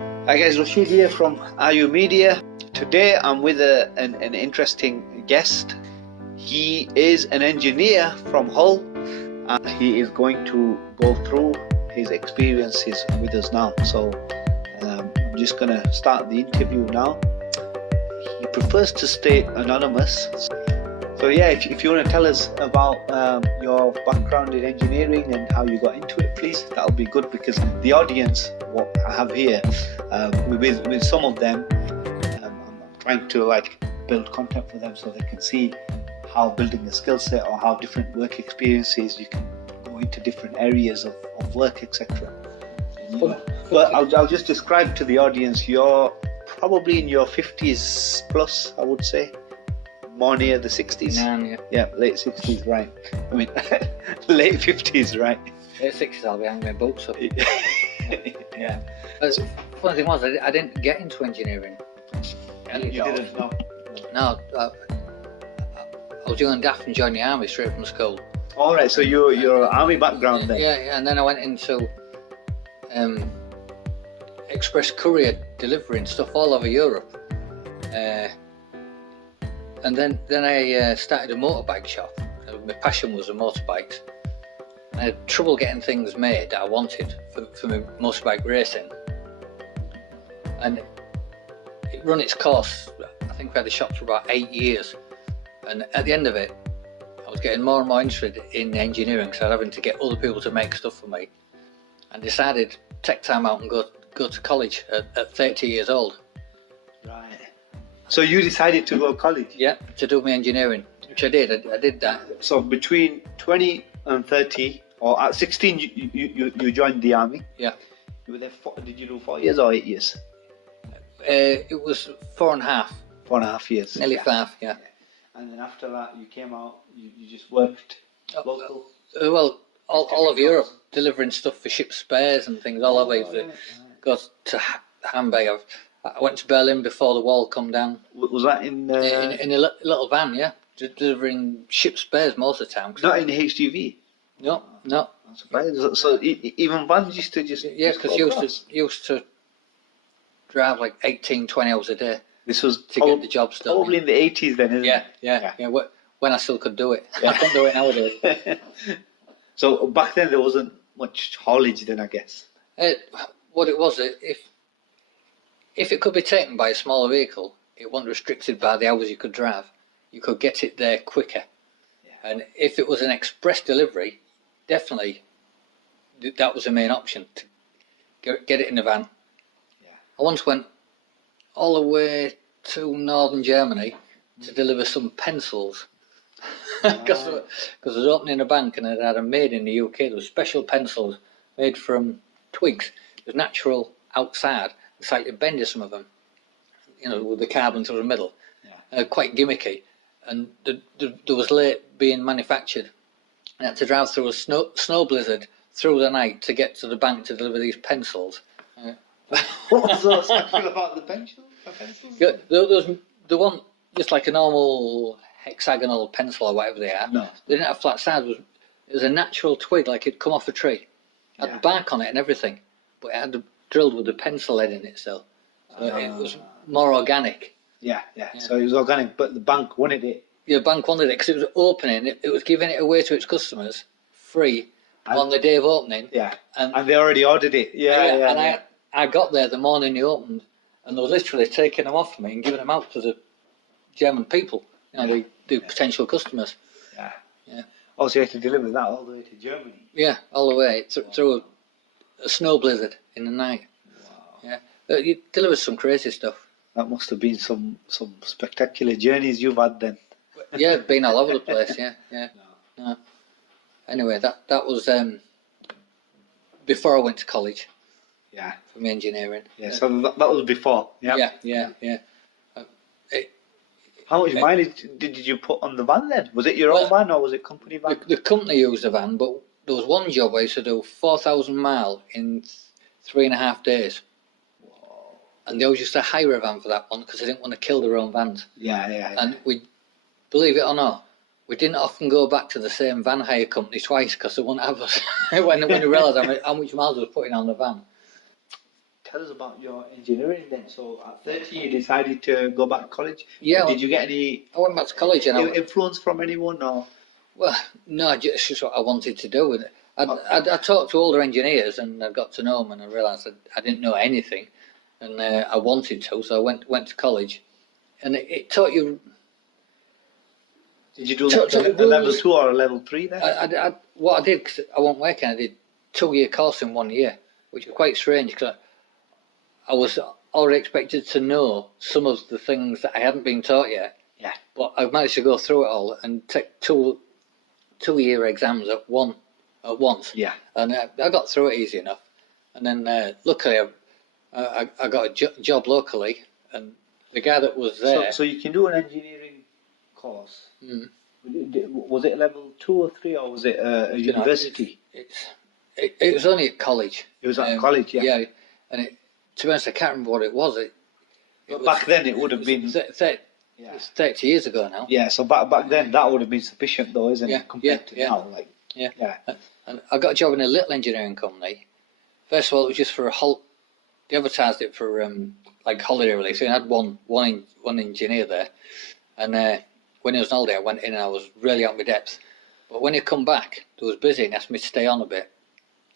Hi guys, Rashid here from RU Media. Today I'm with an interesting guest. He is an engineer from Hull and he is going to go through his experiences with us now. So I'm just going to start the interview now. He prefers to stay anonymous. So yeah, if you want to tell us about your background in engineering and how you got into it, please, that'll be good, because the audience, what I have here, with some of them, I'm trying to build content for them so they can see how building a skill set or how different work experiences you can go into different areas of work, etc. But I'll just describe to the audience, you're probably in your 50s plus, I would say. More near the 60s. Yeah, late 60s, right. I mean, late 50s, right. Late 60s, I'll be hanging my boots up. Yeah. The funny thing was, I didn't get into engineering. You didn't know? No, I was young and daft and joined the army straight from school. Alright, so you're army background then? Yeah, and then I went into express courier delivery and stuff all over Europe. And then I started a motorbike shop. My passion was the motorbikes. I had trouble getting things made that I wanted for my motorbike racing. And it run its course. I think we had the shop for about 8 years. And at the end of it, I was getting more and more interested in engineering, because I was having to get other people to make stuff for me. And decided to take time out and go to college at 30 years old. Right. So you decided to go to college? Yeah, to do my engineering, which I did. I did that. So between 20 and 30, or at 16, you joined the army? Yeah. You were there did you do 4 years or 8 years? It was 4.5. 4.5 years. Nearly 5, yeah. And then after that, you came out, you just worked local? Well, all of Europe, delivering stuff for ship spares and things all over. Right. Got to Hamburg. I went to Berlin before the wall come down. Was that in a little van, yeah, delivering ship spares most of the time. Not in the HGV? No. I'm surprised. So even vans used to just... Yeah, because used to drive like 18, 20 hours a day. This was to get the jobs done. Probably in the 80s then, isn't it? Yeah. When I still could do it. Yeah. I couldn't do it nowadays. So back then there wasn't much haulage then, I guess. What it was, if it could be taken by a smaller vehicle, it wasn't restricted by the hours you could drive. You could get it there quicker. Yeah. And if it was an express delivery, definitely that was the main option, to get it in a van. Yeah. I once went all the way to northern Germany to deliver some pencils. Because I was opening a bank and I had them made in the UK. There were special pencils made from twigs. It was natural outside. Slightly bendy, some of them, with the carbon through the middle. Yeah. Quite gimmicky. And there was late being manufactured. I had to drive through a snow blizzard through the night to get to the bank to deliver these pencils. What was so special about the pencils? Yeah, the one, just like a normal hexagonal pencil or whatever they are. No. They didn't have flat sides. It was a natural twig, like it'd come off a tree. It had bark on it and everything, but it had drilled with a pencil head in it, so it was more organic. Yeah. So it was organic, but the bank wanted it. Yeah, the bank wanted it because it was opening. It was giving it away to its customers free on the day of opening. Yeah, and they already ordered it. Yeah. I got there the morning they opened, and they were literally taking them off me and giving them out to the German people, the potential customers. Yeah. Also, you had to deliver that all the way to Germany. Yeah, all the way through a snow blizzard in the night. Wow. Yeah, you delivered some crazy stuff. That must have been some spectacular journeys you've had then. Yeah, been all over the place. Yeah. No. Anyway, that was before I went to college. Yeah. For my engineering. Yeah. So that was before. Yeah. Yeah. How much mileage did you put on the van then? Was it your own van or was it company van? The company used the van, but there was one job I used to do 4,000 miles in 3.5 days. Whoa. And they always used to hire a van for that one because they didn't want to kill their own vans. Yeah. And we, believe it or not, we didn't often go back to the same van hire company twice because they wouldn't have us when they realised how much miles I was putting on the van. tell us about your engineering then. So at 30, you decided to go back to college. Yeah, Did you get any I went back to college and influence from anyone or? well, no, it's just what I wanted to do with it. I talked to older engineers and I got to know them and I realised that I didn't know anything, and I wanted to, so I went to college, and it taught you. Did you do like a level 2 or a level 3 then? What I did, cause I wasn't working, I did 2-year course in 1 year, which was quite strange because I was already expected to know some of the things that I hadn't been taught yet. Yeah. But I managed to go through it all and take 2-year exams at once. Yeah. And I got through it easy enough. And then luckily I got a job locally, and the guy that was there. So you can do an engineering course. Mm. Was it level 2 or 3 or was it a university? It was only at college. It was at college, yeah. Yeah, and to be honest, I can't remember what it was. But back then it would have been. It's 30 years ago now. Yeah, so back then that would have been sufficient though, isn't it? Compared to now, like. Yeah. And I got a job in a little engineering company. First of all, it was just for they advertised it for like holiday release. So I had one engineer there, and when he was on holiday, I went in and I was really out of my depth. But when he come back, they was busy and asked me to stay on a bit,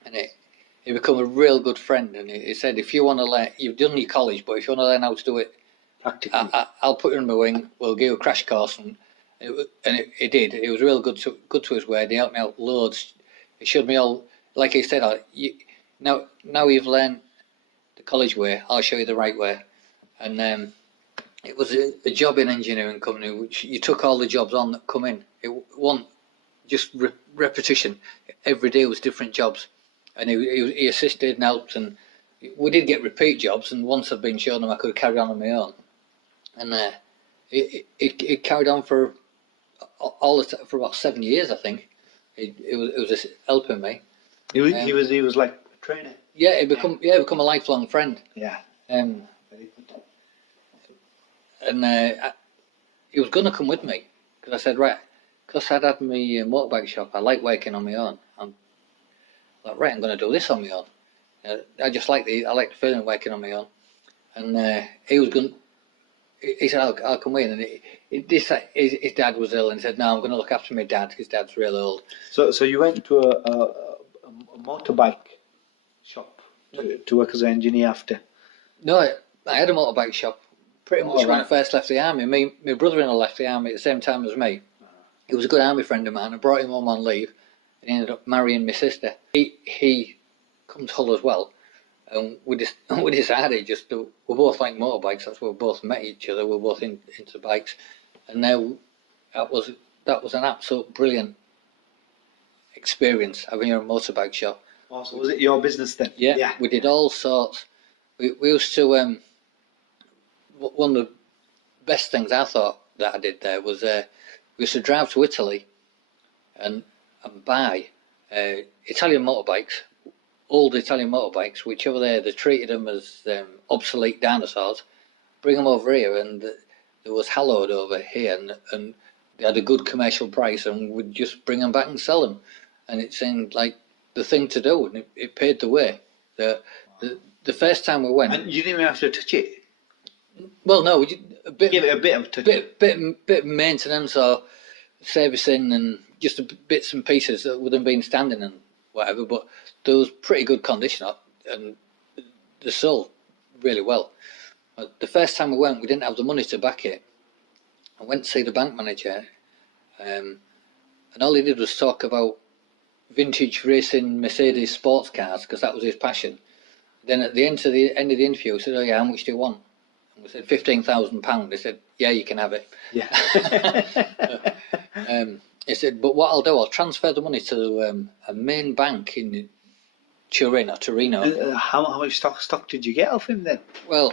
and he became a real good friend. And he said, if you want to learn, you've done your college, but if you want to learn how to do it practically, I'll put you in my wing. We'll give you a crash course, and it did. It was real good to his word. He helped me out loads. He showed me all, like he said, now you've learned the college way, I'll show you the right way. And it was a job in engineering company, which you took all the jobs on that come in. It wasn't just repetition. Every day was different jobs, and he assisted and helped, and we did get repeat jobs. And once I'd been shown them, I could carry on my own, and it carried on for for about 7 years, I think. It was just helping me. He was like a trainer. Yeah, he become a lifelong friend. Yeah. And he was going to come with me because I said, right, because I'd had my motorbike shop. I like working on my own. I'm like, right, I'm going to do this on my own. I like the feeling of working on my own. And he was going. He said, I'll come in. And his dad was ill, and he said, no, I'm going to look after my dad. His dad's real old. So you went to a motorbike shop to work as an engineer after? No, I had a motorbike shop pretty much when I first left the army. My brother-in-law left the army at the same time as me. He was a good army friend of mine. I brought him home on leave, and he ended up marrying my sister. He comes to Hull as well. And we decided we both like motorbikes. That's where we both met each other. We were both into bikes, and now that was an absolute brilliant experience having a motorbike shop. Also, was it your business then? Yeah. We did all sorts. We used to one of the best things I thought that I did there was we used to drive to Italy and buy Italian motorbikes. Old Italian motorbikes, which over there they treated them as obsolete dinosaurs, bring them over here, and there was hallowed over here, and they had a good commercial price, and we'd just bring them back and sell them, and it seemed like the thing to do, and it paid the way. The first time we went, and you didn't even have to touch it. Well, no, give it a bit of touch. Bit of maintenance or servicing, and just bits and pieces that would have been standing and whatever, but there was pretty good condition and they sold really well. The first time we went, we didn't have the money to back it. I went to see the bank manager, and all he did was talk about vintage racing Mercedes sports cars, because that was his passion. Then at the end of the interview, he said, "Oh yeah, how much do you want?" And we said £15,000. He said, "Yeah, you can have it." Yeah. He said, "But what I'll do, I'll transfer the money to a main bank in Torino." How much stock did you get off him then? Well,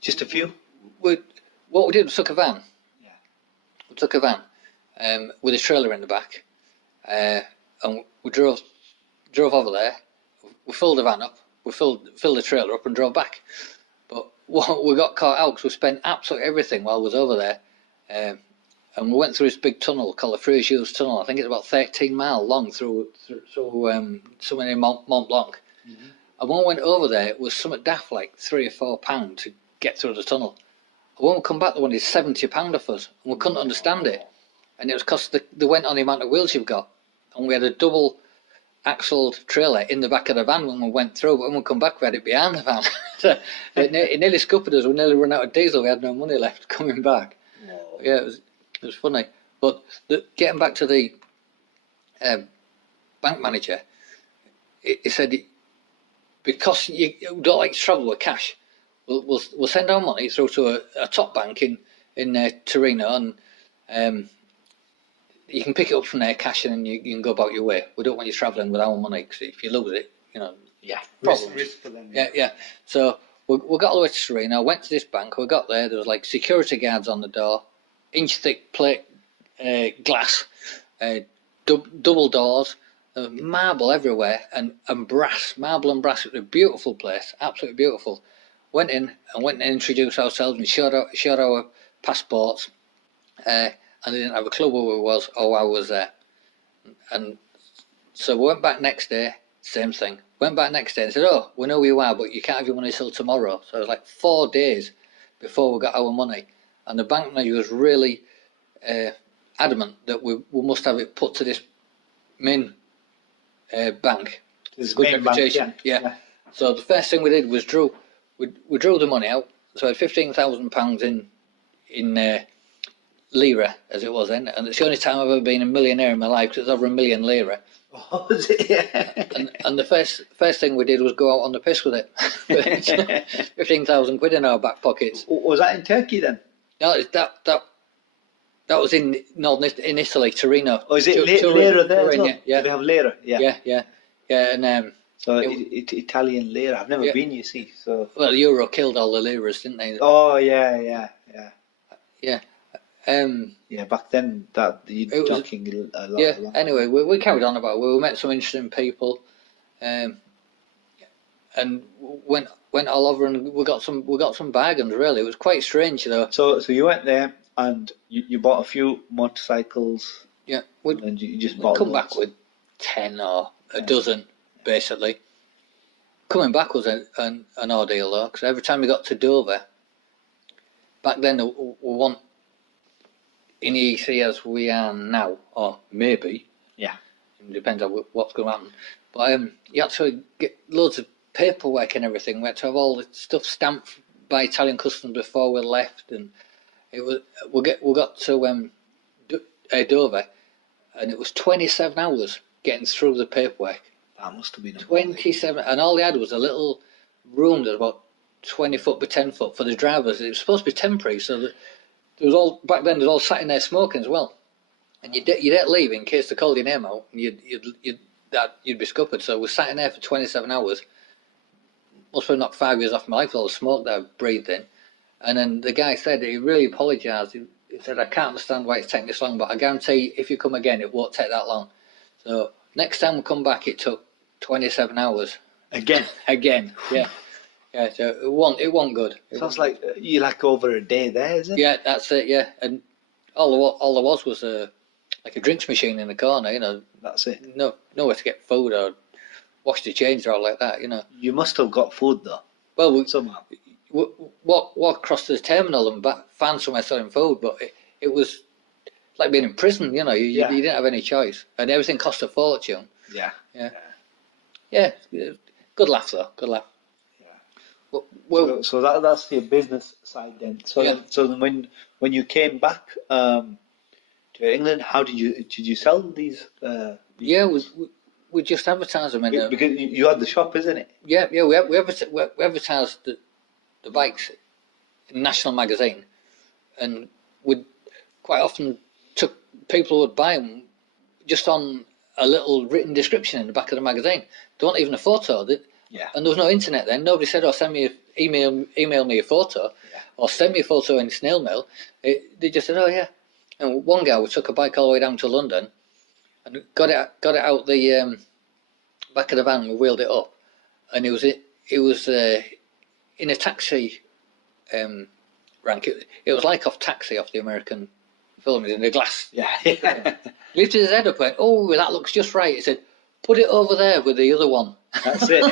just a few. What we did was took a van. Yeah. We took a van with a trailer in the back, and we drove over there. We filled the van up. We filled the trailer up and drove back. But we got caught out because we spent absolutely everything while we was over there. And we went through this big tunnel called the Frejus Tunnel. I think it's about 13 miles long through somewhere in Mont Blanc. Mm-hmm. And when we went over there, it was something daft like £3 or £4 to get through the tunnel. And when we come back, they wanted £70 off us, and we couldn't understand it. And it was because they went on the amount of wheels you've got, and we had a double axled trailer in the back of the van when we went through, but when we come back we had it behind the van. So it nearly scuppered us. We nearly run out of diesel. We had no money left coming back. Whoa. Yeah, it was funny. But getting back to the bank manager, he said, because you don't like to travel with cash, we'll send our money through to a top bank in Torino, and you can pick it up from there, cash, and then you can go about your way. We don't want you travelling with our money, because if you lose it, Yeah, problems. risk for them. Yeah. So we got all the way to Torino. I went to this bank. We got there. There was like security guards on the door, inch-thick plate glass, double doors, marble everywhere, and brass, marble and brass. It was a beautiful place, absolutely beautiful. Went in and introduced ourselves and showed our passports. And they didn't have a clue who we was or why I was there. And so we went back next day, same thing. Went back next day and said, oh, we know who you are, but you can't have your money till tomorrow. So it was like 4 days before we got our money. And the bank manager was really adamant that we must have it put to this main bank. This good main reputation. bank, yeah. So the first thing we did was we drew the money out. So I had £15,000 in lira, as it was then, and it's the only time I've ever been a millionaire in my life, because it's over £1 million lira. Oh, was it? Yeah. And the first thing we did was go out on the piss with it. 15,000 quid in our back pockets. Was that in Turkey then? No, that was in Italy, Torino. Oh, is it Turin, lira there as Turin, well? yeah. Do they have lira? Yeah. And so Italian lira. I've never been, you see. So. Well, the euro killed all the liras, didn't they? Oh yeah. Yeah, back then you're talking a lot. Yeah. Anyway, we carried on about it. We met some interesting people, and went all over, and we got some bargains. Really, it was quite strange though. So you went there and you bought a few motorcycles. Yeah, and you just bought. Come back with 10 or a dozen, basically. Coming back was an ordeal though, because every time we got to Dover, back then we weren't in the EC as we are now, or maybe. Yeah. It depends on what's going to happen. But you had to get loads of paperwork and everything. We had to have all the stuff stamped by Italian customs before we left, and it was we got to Dover, and it was 27 hours getting through the paperwork. That must have been 27, and all they had was a little room that was about 20 foot by 10 foot for the drivers. It was supposed to be temporary, so that there was all back then. They was all sat in there smoking as well, and you didn't leave in case they called your name out, and you'd be scuppered. So we sat in there for 27 hours. Must have knocked 5 years off my life with all the smoke that I breathed in. And then the guy said he really apologised. He said, I can't understand why it's taking this long, but I guarantee if you come again, it won't take that long. So next time we come back, it took 27 hours. Again, yeah. Yeah, so it wasn't good. Sounds like you over a day there, isn't it? Yeah, that's it. Yeah, and all there was like a drinks machine in the corner. That's it. Nowhere to get food or wash the change or all like that. You must have got food though. Well, somehow. Walk across the terminal and find somewhere selling food, but it was like being in prison. You didn't have any choice, and everything cost a fortune. Yeah. Good laugh though. Good laugh. Well, so that's your business side then. So then when you came back to England, how did you sell these? We just advertised them because you had the shop, isn't it? Yeah. We advertised the bikes in National Magazine, and we quite often people would buy them just on a little written description in the back of the magazine. There wasn't even a photo. Yeah. And there was no internet then. Nobody said, "Oh, email me a photo," or send me a photo in snail mail. They just said, "Oh yeah." And one guy, we took a bike all the way down to London, and got it out the back of the van. We wheeled it up, and it was in a taxi rank. It was like off Taxi, off the American film, in the glass. Yeah. Lifted his head up and went, "Oh, that looks just right." He said, put it over there with the other one. That's it.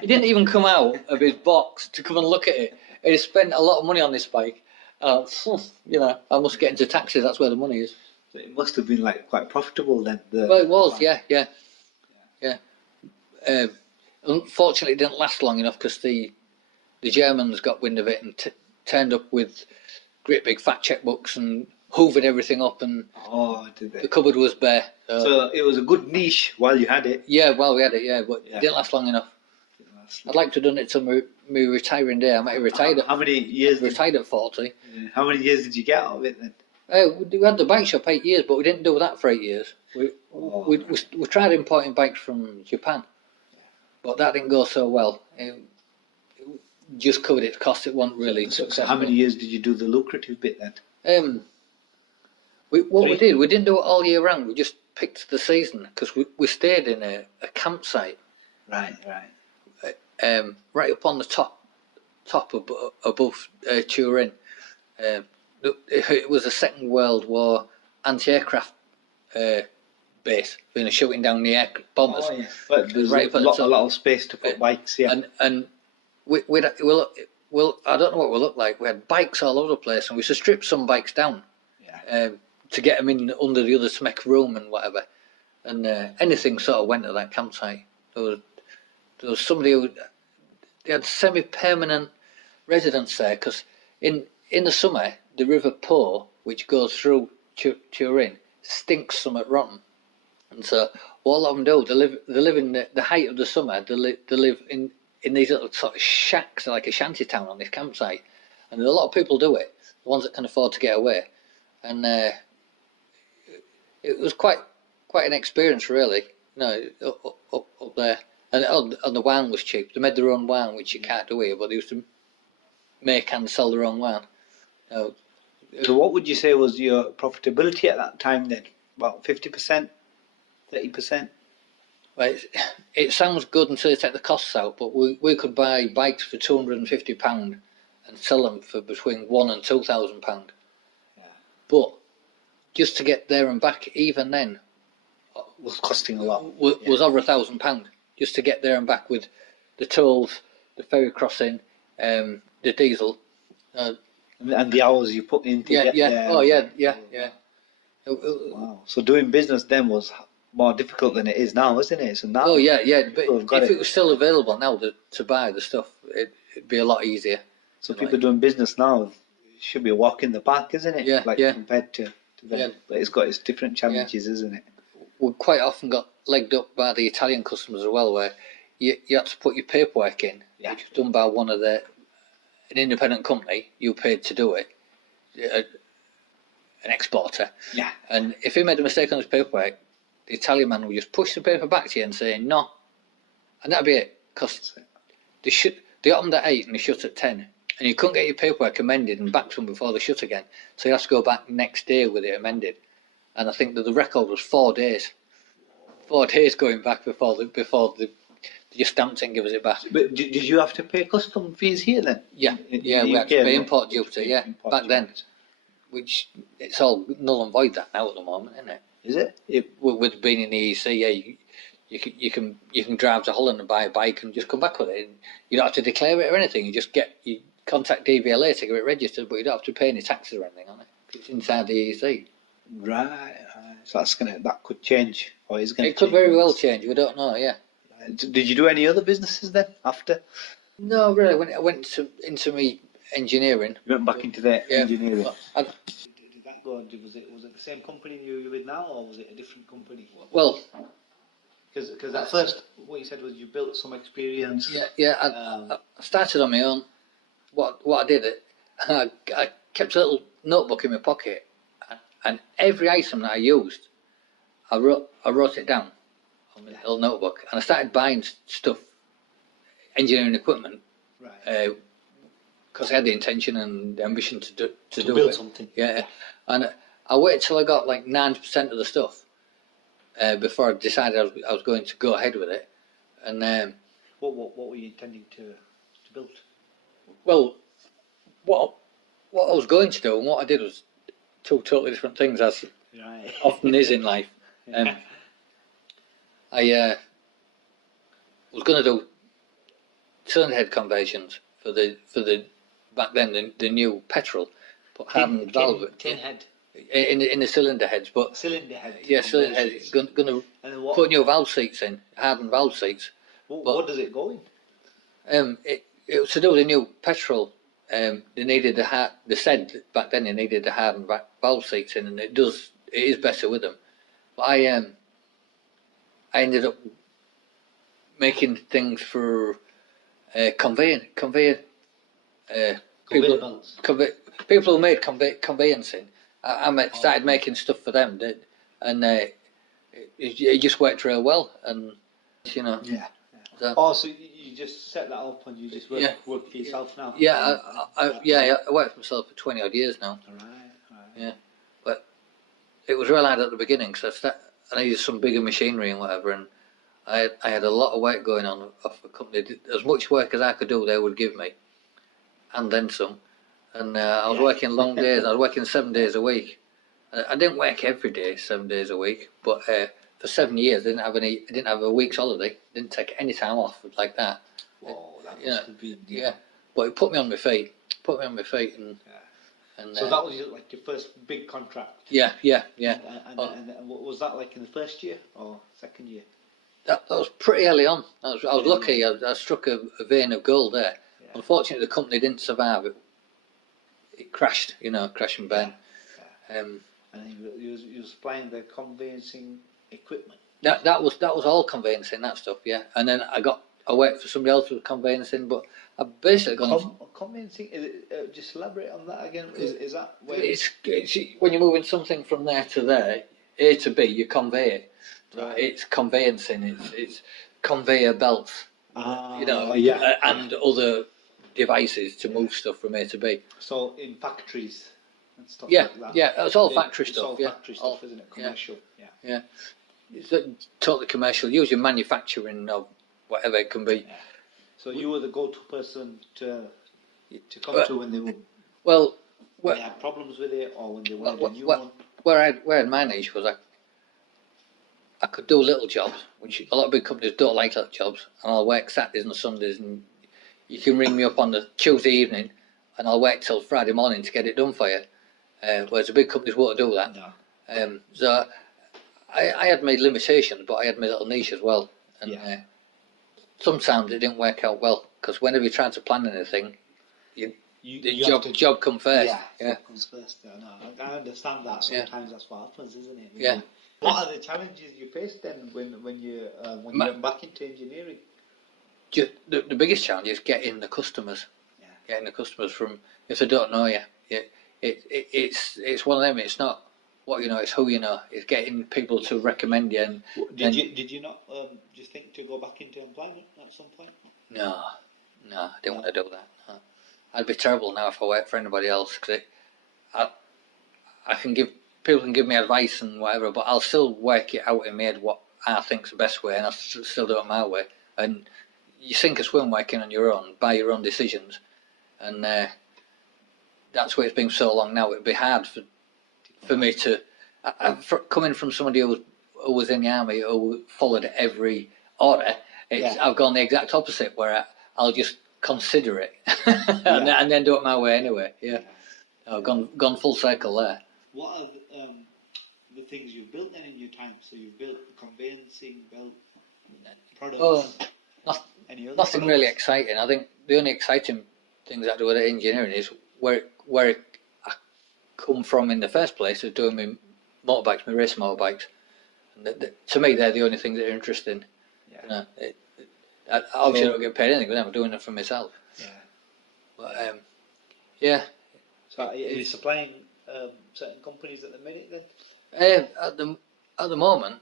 He didn't even come out of his box to come and look at it. He spent a lot of money on this bike. You know, I must get into taxis. That's where the money is. So it must have been like quite profitable then. Well, it was, yeah. Unfortunately, it didn't last long enough because the Germans got wind of it and turned up with great big fat checkbooks and hoovered everything up, and did they? the cupboard was bare. So it was a good niche while you had it. Yeah, well, we had it, but it didn't last long enough. I'd like to have done it till my retiring day. I might have retired. How many years? Retired at 40. How many years did you get out of it then? We had the bike shop 8 years, but we didn't do that for 8 years. We tried importing bikes from Japan, but that didn't go so well. It just covered its costs. It wasn't really successful. So how many years did you do the lucrative bit then? We didn't do it all year round. We just picked the season because we stayed in a campsite. Right. Right up on the top above Turin. It was a Second World War anti-aircraft base, shooting down the bombers. Oh, yeah. But there's right a lot of space to put bikes, yeah. And I don't know what we looked like. We had bikes all over the place, and we used to strip some bikes down to get them in under the other to make room and whatever. And anything sort of went to that campsite. There was somebody who they had semi-permanent residence there because in the summer the River Po, which goes through Turin, stinks somewhat rotten, and so what a lot of them do, they live in the height of the summer. They live in these little sort of shacks, like a shanty town on this campsite, and a lot of people do it. The ones that can afford to get away, and it was quite an experience, really. Up there. And the wine was cheap. They made their own wine, which you can't do here, but they used to make and sell their own wine. So what would you say was your profitability at that time then? About 50%? 30%? Well, it sounds good until you take the costs out, but we could buy bikes for £250 and sell them for between £1,000 and £2,000. Yeah. But just to get there and back, even then, was costing a lot. Was over £1,000 just to get there and back with the tolls, the ferry crossing, the diesel, and the hours you put into get there. Oh yeah. Wow. So doing business then was more difficult than it is now, isn't it? So now. Oh yeah. But if it was still available now to buy the stuff, it'd be a lot easier. So people doing business now should be a walk in the park, isn't it? Yeah. Compared to them. Yeah. But it's got its different challenges, isn't it? We quite often got legged up by the Italian customers as well, where you had to put your paperwork in, which was done by an independent company. You paid to do it, an exporter. Yeah. And if he made a mistake on his paperwork, the Italian man would just push the paper back to you and say no, and that'd be it. Because they opened at 8 and they shut at 10, and you couldn't get your paperwork amended and back to them before they shut again. So you have to go back next day with it amended. And I think that the record was 4 days. 4 days going back before they just stamped it and give us it back. But did you have to pay custom fees here then? Yeah, we had to pay import duty. Back then, which it's all null and void that now at the moment, isn't it? Is it? With being in the EC, you can drive to Holland and buy a bike and just come back with it. You don't have to declare it or anything. You contact DVLA to get it registered, but you don't have to pay any taxes or anything on it. It's inside the EC. Right. So that could change, or is going to. It could very well change. We don't know. Yeah. Did you do any other businesses then after? No, really. When I went into me engineering. You went back into the engineering. Did that go? Was it the same company you were with now, or was it a different company? Well, because at first what you said was you built some experience. Yeah. I started on my own. What I did, I kept a little notebook in my pocket. And every item that I used, I wrote it down on my little notebook, and I started buying stuff, engineering equipment, right? Because I had the intention and the ambition to build something. Yeah, and I waited till I got like 90% of the stuff before I decided I was going to go ahead with it. And what were you intending to build? Well, what I was going to do and what I did was two totally different things, as often is in life. I was going to do cylinder head conversions for the back then the new petrol, but hardened valve tin head. In the cylinder heads, but Cylinder head. yeah, cylinder head. Going to put new valve seats in, hardened valve seats. What does it go in? It was to do with the new petrol. They needed they said back then they needed the hardened valve seats in, and it is better with them. But I ended up making things for conveyor people who made conveyancing. I started making stuff for them, and it just worked real well. And you know, So you just set that up and you just work for yourself now. Yeah, I worked for myself for 20 odd years now. Right. Yeah, but it was real hard at the beginning because I needed some bigger machinery and whatever, and I had a lot of work going on off the company. As much work as I could do, they would give me, and then some. And I was working long days. I was working 7 days a week. I didn't work every day, 7 days a week, but for 7 years, I didn't have a week's holiday. Didn't take any time off like that. Whoa, that must be. Yeah, but it put me on my feet. And so that was like your first big contract. Yeah. And what was that like in the first year or second year? That was pretty early on. I was lucky. I struck a vein of gold there. Yeah. Unfortunately, the company didn't survive. It crashed, crash and burn. Yeah. And you was supplying the conveyancing equipment. That was all conveyancing, that stuff, yeah. And then I worked for somebody else with conveyancing, but I basically conveyancing. Just elaborate on that again. Is that where it's when you're moving something from there to there, A to B, you convey it. Right. It's conveyancing. It's conveyor belts. And other devices to move stuff from A to B. So in factories and stuff like that. Yeah, it's all factory stuff. It's all factory stuff, isn't it? Commercial. Yeah. It's totally commercial. Usually manufacturing or whatever it can be. Yeah. So you were the go-to person to come to when they had problems with it, or when they wanted a new one. Where I had my niche was I could do little jobs, which a lot of big companies don't like little jobs, and I'll work Saturdays and Sundays, and you can ring me up on the Tuesday evening, and I'll wait till Friday morning to get it done for you. Whereas the big companies won't do that. No. So I had my limitations, but I had my little niche as well. And sometimes it didn't work out well, because whenever you try to plan anything, the job comes first. Yeah, job comes first. No, I understand that. Sometimes that's what happens, isn't it? Yeah. What are the challenges you faced then when you went back into engineering? The biggest challenge is getting the customers. Yeah. Getting the customers from, if they don't know you. It's one of them. It's not what you know, it's who you know. It's getting people to recommend you. And did you not just think to go back into employment at some point? No, I didn't want to do that. No. I'd be terrible now if I worked for anybody else, because people can give me advice and whatever, but I'll still work it out in my head what I think's the best way, and I'll still do it my way. And you sink or swim working on your own, by your own decisions, and that's why it's been so long now. It'd be hard for me to coming from somebody who was in the army, who followed every order. I've gone the exact opposite, where I'll just consider it and then do it my way anyway. Yeah, I've gone full circle there. What are the things you've built then in your time? So you've built conveyancing, built products. Nothing really exciting. I think the only exciting things I do with engineering is where I come from in the first place, of doing my motorbikes, my race motorbikes. And to me, they're the only things that are interesting. Yeah. I obviously don't get paid anything, but I'm doing it for myself. Yeah. But So are you supplying certain companies at the minute then? At the moment,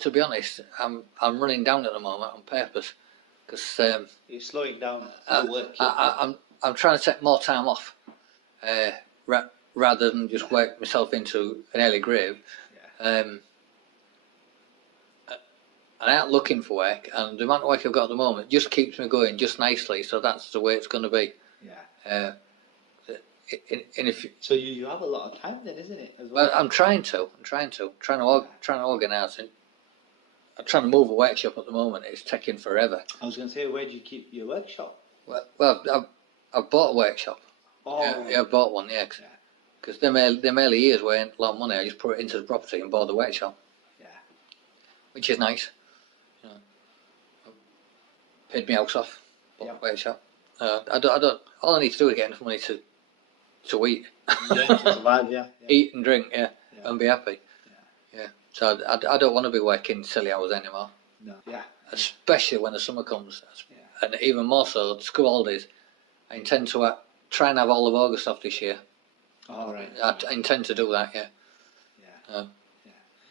to be honest, I'm running down at the moment on purpose, because you're slowing down the work. I'm trying to take more time off, rather than just work myself into an early grave. Yeah. And I'm looking for work, and the amount of work I've got at the moment just keeps me going just nicely. So that's the way it's going to be. Yeah. So you have a lot of time then, isn't it? As well, I'm trying to organise it. I'm trying to move a workshop at the moment. It's taking forever. I was going to say, where do you keep your workshop? Well, I've bought a workshop. Oh, Yeah, I bought one. Yeah, because them early years weren't a lot of money. I just put it into the property and bought the workshop. Yeah, which is nice. You know, paid my house off. Bought the workshop. I don't. All I need to do is get enough money to eat. to survive. Yeah. Eat and drink. Yeah, and be happy. Yeah. So I don't want to be working silly hours anymore. No. Yeah. Especially when the summer comes, and even more so school holidays. I intend to try and have all of August off this year. All right. I intend to do that. Yeah. Yeah.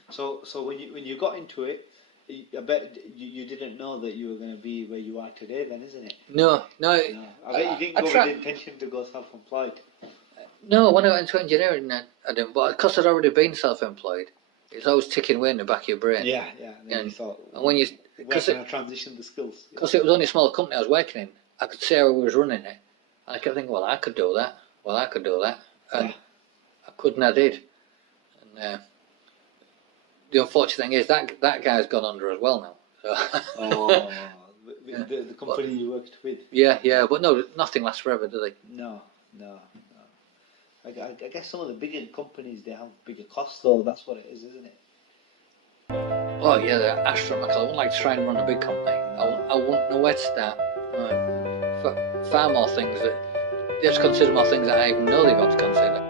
So when you got into it, I bet you didn't know that you were going to be where you are today. Then, isn't it? No. I bet you didn't go with the intention to go self-employed. No, when I went into engineering, I didn't. But because I'd already been self-employed, it's always ticking away in the back of your brain. Yeah. And then you thought, when you where can I transition the skills? Because it was only a small company I was working in, I could see how I was running it, and I kept thinking, well, I could do that. And I couldn't. I did. And the unfortunate thing is that guy's gone under as well now. So. The company you worked with. Yeah, but no, nothing lasts forever, do they? No. I guess some of the bigger companies, they have bigger costs, though. That's what it is, isn't it? Oh yeah, they're astronomical. I wouldn't like to try and run a big company. I wouldn't know where to start. Far more things that they have to consider more things that I even know they've got to consider.